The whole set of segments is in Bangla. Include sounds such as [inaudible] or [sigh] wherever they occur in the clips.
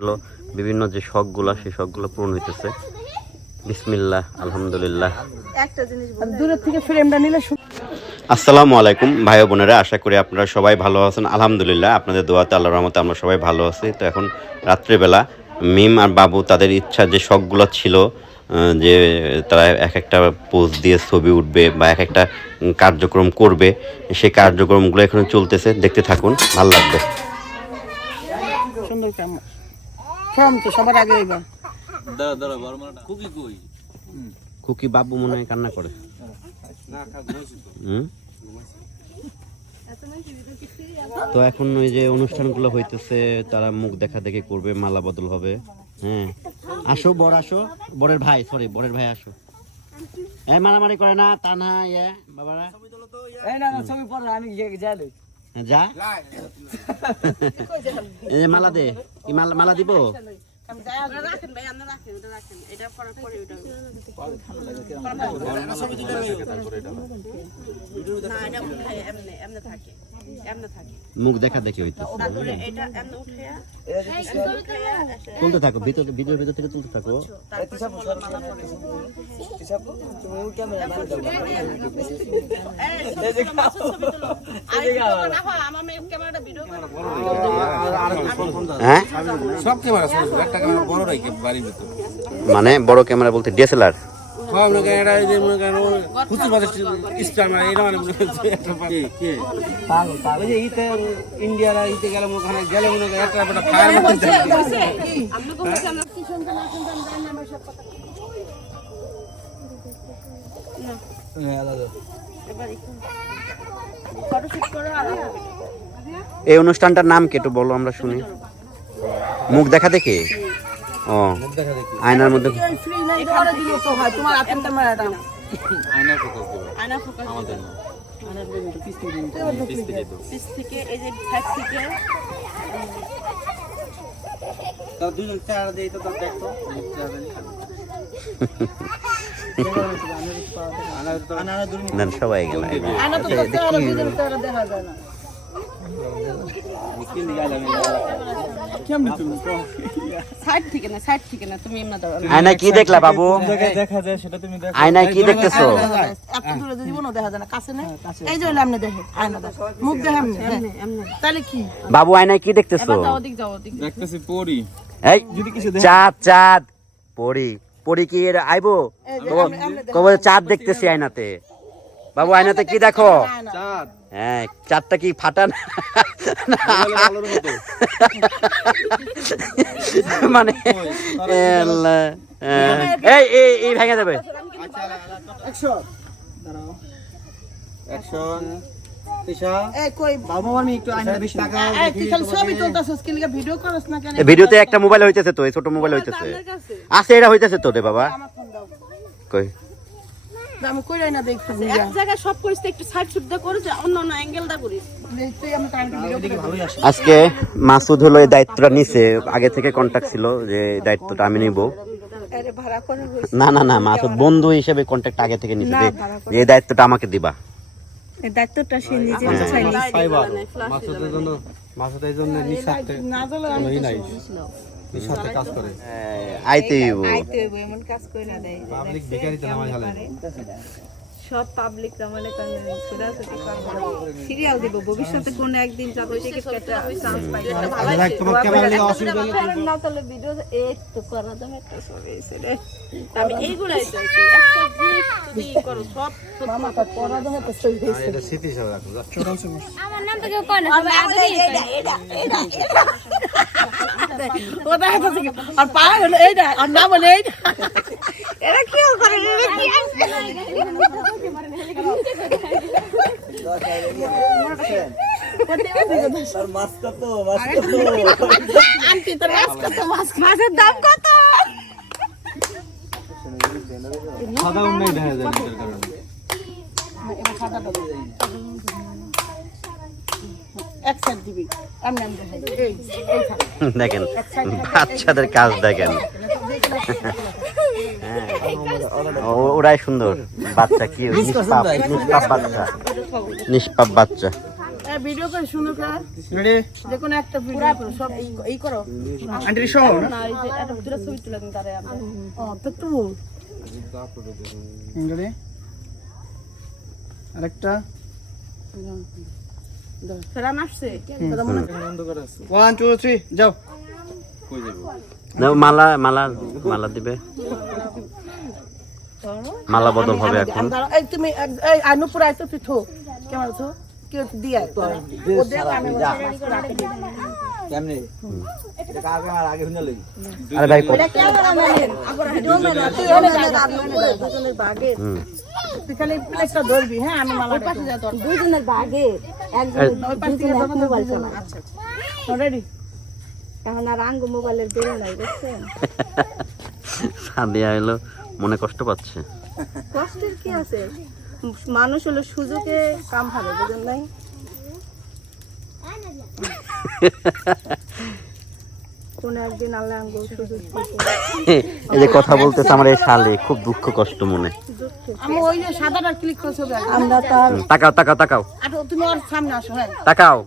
হলো বিভিন্ন যে শখগুলা সেই শখগুলো পূরণ হইতেছে। বিসমিল্লাহ আলহামদুলিল্লাহ। দূরের থেকে ফ্রেমটা নিলে আসসালামু আলাইকুম ভাই বোনেরা আশা করি আপনারা সবাই ভালো আছেন। আলহামদুলিল্লাহ আপনাদের দোয়াতে আল্লাহর রহমতে আমরা সবাই ভালো আছি। তো এখন রাত্রিবেলা মিম আর বাবু তাদের ইচ্ছা যে শখগুলো ছিল যে তারা এক একটা পোস্ট দিয়ে ছবি উঠবে বা এক একটা কার্যক্রম করবে সেই কার্যক্রমগুলো এখন চলতেছে। দেখতে থাকুন ভালো লাগবে। সুন্দর ফর্ম তো সবার আগে এবার। দাঁড়া দাঁড়া বারমাটা কুকি কই? খুকি বাবু মনে হয় কান্না করে। তো এখন ওই যে অনুষ্ঠানগুলো হইতেছে তারা মুখ দেখা দেখে করবে মালা বদল হবে। হ্যাঁ। আসো বর আসো। বরের ভাই সরি বরের ভাই আসো। এ মারামারি করে না তা না ইয়ে বাবারা। এই না না ছবি পড়া আমি যা দেই হ্যাঁ, যা। [laughs] এই মালা দে কি মালা মালা দিব? রাখেন ভাই আপনি রাখেন ওটা রাখেন এটা করার পরে ওটা না এটা উঠে এমনি এমনি থাকে এমনি থাকে। মুখ দেখা দেখে উঠে তুলতে থাকো ভিতরে ভিডিওর ভিতর থেকে তুলতে থাকো। আমার মেয়ে ক্যামেরাটা ভিডিও করে। হ্যাঁ? সব একটা ক্যামেরা বড় রাখে বাড়ির ভিতর। মানে বড় ক্যামেরা বলতে ডিএসএলআর হ্যাঁ মনে করেন এটা এই যে মনে করেন খুচি বাজে স্টার মানে এটা মানে মনে হচ্ছে। পাগল পাগল। যে ইতে ইন্ডিয়ার ইতে গেলে করেন গেলে মনে করেন একটা একটা ফায়ার মধ্যে। আমরা কি না শুনতে আমি জানি না আমার সব কথা। এবার একটু ফটোশুট করো আর এই অনুষ্ঠানটার নাম কি একটু বলো আমরা শুনি। মুখ দেখা দেখে? ও। আয়নার মধ্যে ফ্রি নাই ঘরে দিলে তো হয় তোমার আপন ক্যামেরাটা আয়নার ফোকাস দেবো। আয়না ফোকাস আমাদের না। পিস থেকে এই যে সাইড থেকে তা দুজন চেহারা দিয়ে তো দেখতো না সবাই গেল। আয়না তো দেখতে হবে দুজন চেহারা দেখা যায় না। কেমনি তুমি? [laughs] সাইড থেকে না সাইড থেকে না তুমি এমনি দাও। আয়নায় কি দেখলা বাবু? দেখা যায় সেটা তুমি দেখো। আয়নায় কি দেখতেছো? এত দূরে যদি মনে দেখা যায় না কাছে নেই? এই যে হইলে দেখে আয়না দেখো। মুখ দেখে আপনি তাহলে কি? বাবু আয়নায় কি দেখতেছো? দেখতেছি পরি। এই চাঁদ চাঁদ। পড়ি পড়ি কি এর আইবো? কবে চাঁদ দেখতেছি আয়নাতে। বাবু আয়নাতে কি দেখো? চাঁদ। হ্যাঁ চাঁদটা কি ফাটা না? মানে হ্যাঁ। এই এই এই ভেঙে যাবে। অ্যাকশন তিশা এই কই? বাবু আমি একটু আয়না বেশি টাকা এই তুই খালি ছবি তুলতাছস কি লিগা ভিডিও করছ না কেন? এই ভিডিওতে একটা মোবাইল হইতেছে তো এই ছোট মোবাইল হইতেছে। আছে। এটা হইতেছে তো রে বাবা। কই? আমি না দেখতে এক জায়গায় সব করিস একটু সাইড করিস অন্য অন্য অ্যাঙ্গেলটা করিস। আজকে মাসুদ হলো এই দায়িত্বটা নিছে। আগে থেকে কন্টাক্ট ছিল যে দায়িত্বটা আমি নিব। আরে ভাড়া করে হইছে না না না মাসুদ বন্ধু হিসেবে কন্টাক্ট আগে থেকে নিছে। যে- এই দায়িত্বটা আমাকে দিবা। দায়িত্বটা সে নিজে মাসুদের জন্য মাসুদের জন্য নিঃস্বার্থে না নাই। নিঃস্বার্থে কাজ করে। আইতে হইব। এমন কাজ কই না দেয়। পাবলিক ভিখারিতে নামাজ হালে সব পাবলিক মনে ছোটাছুটি সিরিয়াল দিব ভবিষ্যতে কোন একদিন যাব চান্স পাই? না তাহলে ভিডিও এই তো করা যাবে একটা ছবি এসে রে আমি এইগুলাই চাইছি একটা জি জি করো সব মামা তা পড়া দাও তো সই এটা স্মৃতি হিসাবে রাখো যাচ্ছ ও দেখা যাচ্ছে কি আর পা হলো এইটা আর না বলে এইটা এরা কি করে কি আন্টি তোর মাছ কত মাছ মাছের দাম কত সাদা উন্নয় দেখা যায় কারণে দেখেন বাচ্চাদের কাজ দেখেন। হ্যাঁ। ও- ওরাই সুন্দর। বাচ্চা কি নিষ্পাপ নিষ্পাপ বাচ্চা। নিষ্পাপ বাচ্চা। ভিডিও করে সুন্দর রেডি যে কোনো একটা ভিডিও করো সব এই এই করো। আন্টি সহ না না এই যে একটা দুটো ছবি তুলে দিন তারে আমরা। ও তো একটু রেডি আরেকটা ফেরান আসছে? ওয়ান টু থ্রি যাও। না, মালা মালা মালা দিবে। মালা বদল হবে এখন। এই তুমি এই আনুপুর আইতো তুই থো। কেমন আছো? কি দিয়া তো ওদের আমি আরে ভাই কত- দুজনের বাগে। তুই খালি প্লেসটা ধরবি হ্যাঁ? আমি মালা পাশে যা দুজনের ভাগে মোবাইল আচ্ছা আচ্ছা। এখন আর আঙ্গু মোবাইলের বেরো নাই বুঝছেন? সাদিয়া এলো মনে কষ্ট পাচ্ছে। কষ্টের কি আছে? মানুষ হলো সুযোগে কাম হবে বুঝলেন নাই [laughs] কোন একদিন আল্লাহ আঙ্গু সুযোগ দিবে। এই যে কথা বলতেছে আমার এই শালে খুব দুঃখ কষ্ট মনে। তাকাও তাকাও তাকাও। আর তুমি ওর সামনে আসো হ্যাঁ। তাকাও।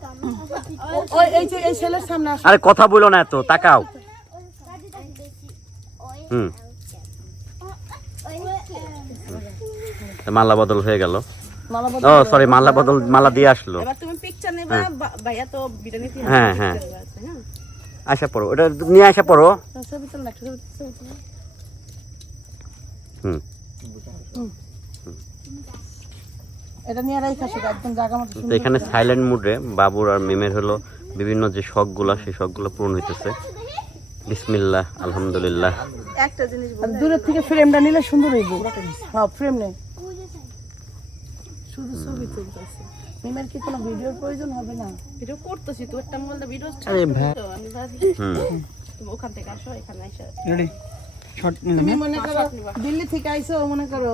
ও- ওই এই যে এই ছেলের সামনে আসো। আরে কথা বলো না এত তাকাও। হুম। মালা বদল হয়ে গেল। মালা ও সরি মালা বদল মালা দিয়ে আসলো। তুমি পিকচার নেবা ভাইয়া তো হ্যাঁ হ্যাঁ। আসা পড়ো ওটা নিয়ে আসা পড়ো। হুম। এখানে সাইলেন্ট মুডে বাবুর আর মেমের হলো বিভিন্ন যে শখগুলা সেই শখগুলো পূরণ হইতেছে। বিসমিল্লাহ আলহামদুলিল্লাহ। একটা জিনিস দূরের থেকে ফ্রেমটা নিলে সুন্দর হইব। হ্যাঁ ফ্রেম নেই শুধু ছবি তুলতেছে। মিমের কি কোনো ভিডিওর প্রয়োজন হবে না? ভিডিও করতেছি তো একটা মোবাইল ভিডিও আরে ভাই আমি তুমি ওখান থেকে আসো এখানে এসে রেডি শর্ট তুমি মনে করো দিল্লি থেকে আইছো মনে করো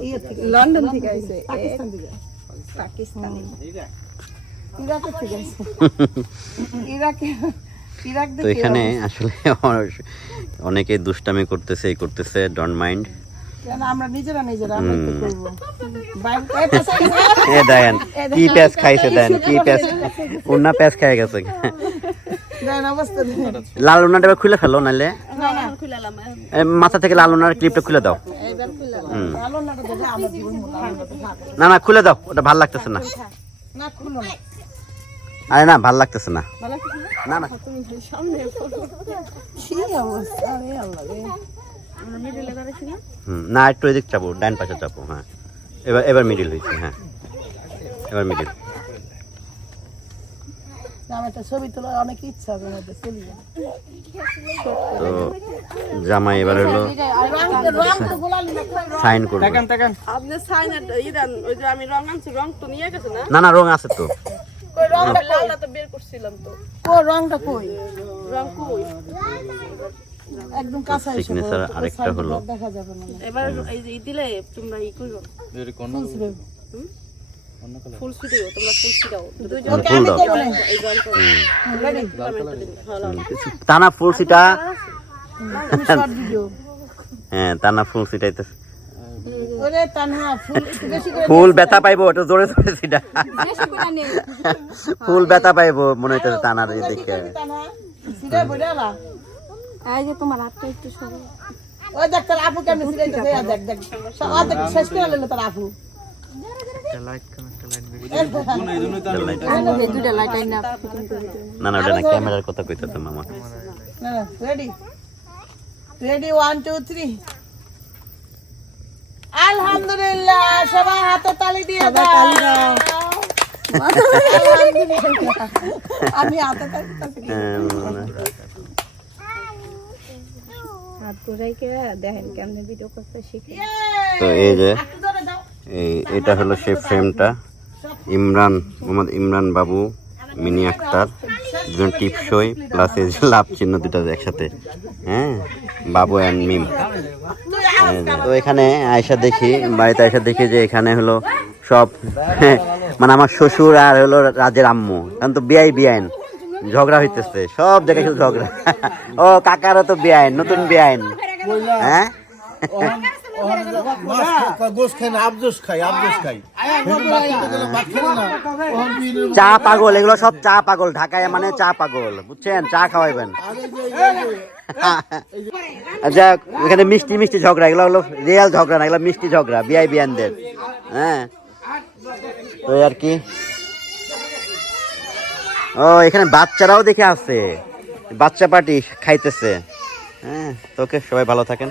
ইয়ে থেকে লন্ডন থেকে আইছে পাকিস্তান থেকে। পাকিস্তানি। ইরাকের থেকে আইছো। [laughs] ইরাকে ইরাক তো এখানে আসলে অনেকে দুষ্টামি করতেছে এই করতেছে ডন মাইন্ড আমরা নিজেরা নিজেরা এ দেন কি প্যাঁচ খাইছে দেন কি প্যাঁচ উন্না প্যাঁচ খাই গেছে। লাল উন্নাটা এবার খুলে ফেলো নাহলে? মাথা থেকে লাল উন্নার ক্লিপটা খুলে দাও। না। না খুলে দাও। ওটা ভালো লাগতেছে না। আরে না ভালো লাগতেছে না। না? না না একটু এদিক চাপো ডান পাশে চাপো হ্যাঁ। এবার এবার মিডিল হয়েছে হ্যাঁ। এবার মিডিল আমার একটা ছবি তোলা অনেক ইচ্ছা হবে মধ্যে তো জামাই এবার হলো সাইন করবে। তাকান তাকান। আপনি সাইন ওই যে আমি রং আনছি রং তো নিয়ে গেছে না? না রং আছে তো। লালটা তো বের করছিলাম তো। রংটা কই? রং কই? একদম কাছে এসে সিগনেচার আরেকটা হলো। দেখা যাবে না। এবার এই যে দিলে তোমরা ই করো ফুলসরে। ফুল তোমরা ফুল দুজন এই করো। টানা ফুল সিটা হ্যাঁ টানা ফুল সিটাইতেছে ফুল একটু বেশি ফুল ব্যথা পাইবো ওটা জোরে জোরে সিটা ফুল ব্যথা পাইবো মনে হইতেছে টানার দেখে। সিধা বইরালা এই যে তোমার হাতটা একটু সরো ওই দেখ তোর আপু কেমন এই দেখ দেখ। সব শেষ করে নিল তোর আপু [laughs] দুইটা লাইট আইনা। না না ওটা না ক্যামেরার কথা কইতেছে মামা। Ready ready one two three আলহামদুলিল্লাহ সবাই হাতে তালি দিয়ে দাও। আমি হাতে তালি তো এই যে। এই, এটা হলো সেই ফ্রেমটা ইমরান, মোহাম্মদ ইমরান বাবু, মিনি আক্তার। দুজন টিপসই প্লাস এই যে লাভ চিহ্ন দুটা একসাথে। হ্যাঁ? বাবু অ্যান্ড মিম। তো এখানে আয়সা দেখি, বাড়িতে আয়সা দেখি যে এখানে হলো সব মানে আমার শ্বশুর আর হলো রাজের আম্মু। কারণ তো বিয়াই বিয়াইন ঝগড়া হইতেছে, সব জায়গায় শুধু ঝগড়া। ও, কাকারও তো বেআইন, নতুন বিয়াইন হ্যাঁ? চা পাগল, এগুলো সব চা পাগল, ঢাকায় মানে চা পাগল, বুঝছেন? চা খাওয়াইবেন। আচ্ছা এখানে মিষ্টি মিষ্টি ঝগড়া, এগুলো হলো রিয়াল ঝগড়া না, এগুলো মিষ্টি ঝগড়া, বিআই বিয়ানদের। হ্যাঁ? তো আর কি? ও এখানে বাচ্চারাও দেখে আছে বাচ্চা পার্টি খাইতেছে। হ্যাঁ তোকে সবাই ভালো থাকেন।